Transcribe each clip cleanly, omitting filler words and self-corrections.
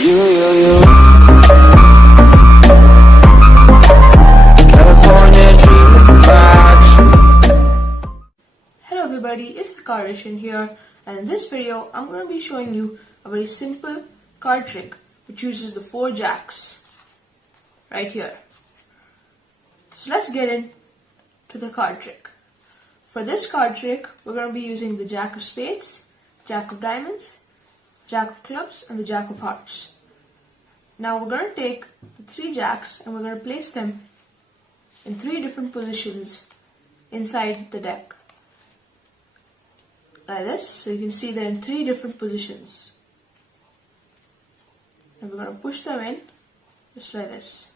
You. California dreaming about. Hello everybody, it's Karishan here, and in this video I'm going to be showing you a very simple card trick which uses the 4 jacks right here. So let's get into the card trick. For this card trick we're going to be using the Jack of Spades, Jack of Diamonds, Jack of Clubs and the Jack of Hearts. Now we're going to take the 3 jacks and we're going to place them in 3 different positions inside the deck. Like this, so you can see they're in 3 different positions. And we're going to push them in just like this.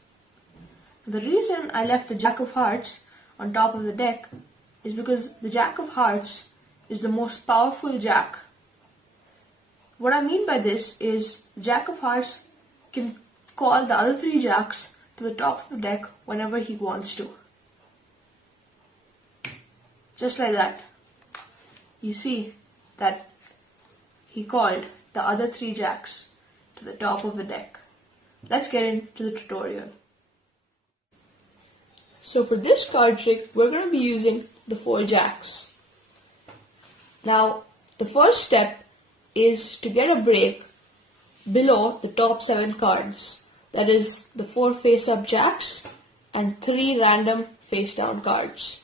The reason I left the Jack of Hearts on top of the deck is because the Jack of Hearts is the most powerful jack. What I mean by this is the Jack of Hearts can call the other 3 jacks to the top of the deck whenever he wants to. Just like that. You see that he called the other 3 jacks to the top of the deck. Let's get into the tutorial. So for this card trick, we're going to be using the 4 jacks. Now, the first step is to get a break below the top 7 cards. That is the 4 face-up jacks and 3 random face-down cards.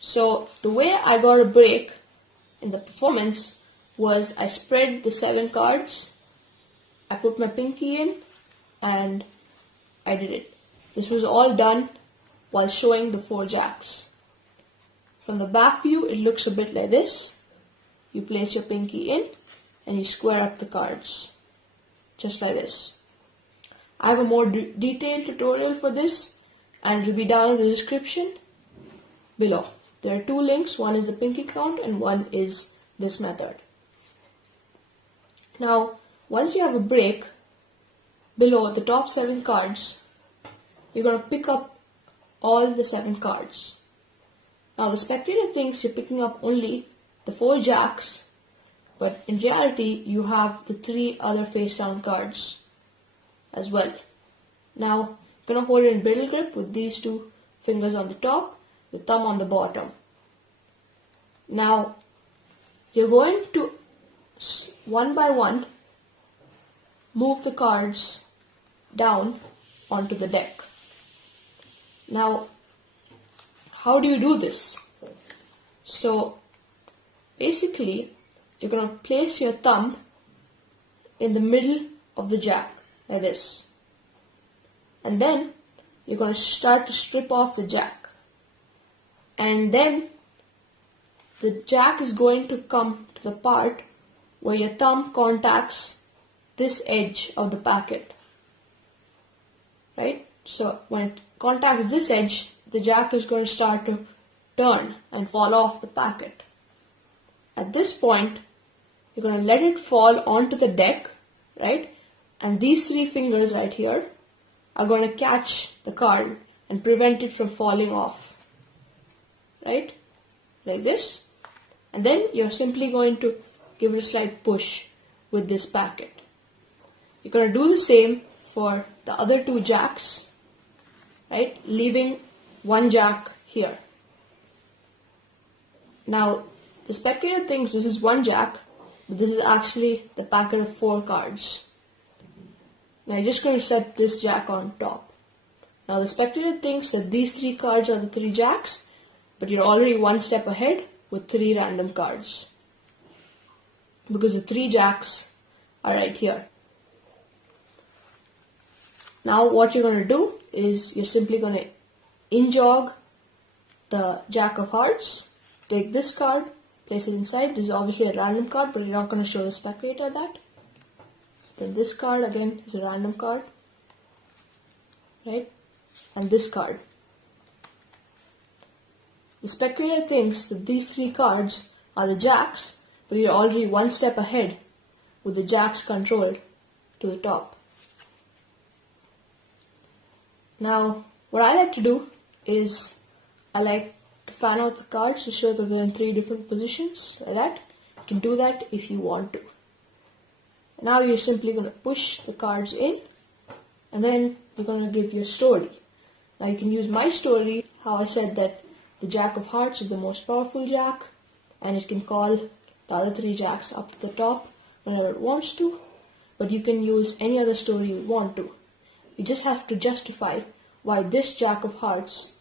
So the way I got a break in the performance was I spread the 7 cards, I put my pinky in, and I did it. This was all done while showing the 4 jacks. From the back view it looks a bit like this. You place your pinky in and you square up the cards. Just like this. I have a more detailed tutorial for this and it will be down in the description below. There are 2 links, one is the pinky count and one is this method. Now, once you have a break below the top 7 cards, you're going to pick up all the 7 cards. Now, the spectator thinks you're picking up only the 4 jacks, but in reality, you have the 3 other face down cards as well. Now, you're going to hold it in middle grip with these 2 fingers on the top, the thumb on the bottom. Now, you're going to one by one move the cards down onto the deck. Now, how do you do this? So, basically, you're going to place your thumb in the middle of the jack, like this. And then, you're going to start to strip off the jack. And then, the jack is going to come to the part where your thumb contacts this edge of the packet. Right? So when it contacts this edge, the jack is going to start to turn and fall off the packet. At this point, you're going to let it fall onto the deck, right? And these 3 fingers right here are going to catch the card and prevent it from falling off. Right? Like this. And then you're simply going to give it a slight push with this packet. You're going to do the same for the other 2 jacks, right? Leaving 1 jack here. Now, the spectator thinks this is 1 jack, but this is actually the packet of 4 cards. Now, you're just going to set this jack on top. Now, the spectator thinks that these 3 cards are the 3 jacks, but you're already 1 step ahead with 3 random cards. Because the 3 jacks are right here. Now what you're going to do is you're simply going to in-jog the Jack of Hearts, take this card, place it inside. This is obviously a random card, but you're not going to show the spectator that. Then this card again is a random card, right? And this card. The spectator thinks that these 3 cards are the jacks, but you're already 1 step ahead with the jacks controlled to the top. Now, what I like to do is I like to fan out the cards to show that they're in 3 different positions, like that. You can do that if you want to. Now you're simply going to push the cards in, and then you're going to give your story. Now you can use my story, how I said that the Jack of Hearts is the most powerful Jack, and it can call the other 3 Jacks up to the top whenever it wants to, but you can use any other story you want to. You just have to justify why this Jack of Hearts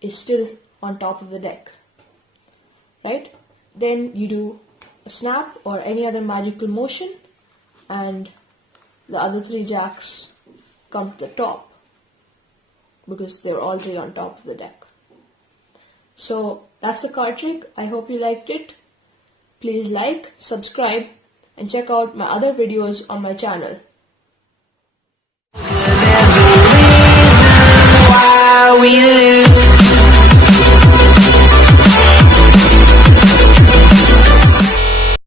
is still on top of the deck, right? Then you do a snap or any other magical motion, and the other 3 Jacks come to the top because they're already on top of the deck. So that's the card trick. I hope you liked it. Please like, subscribe, and check out my other videos on my channel. There's a reason why we live.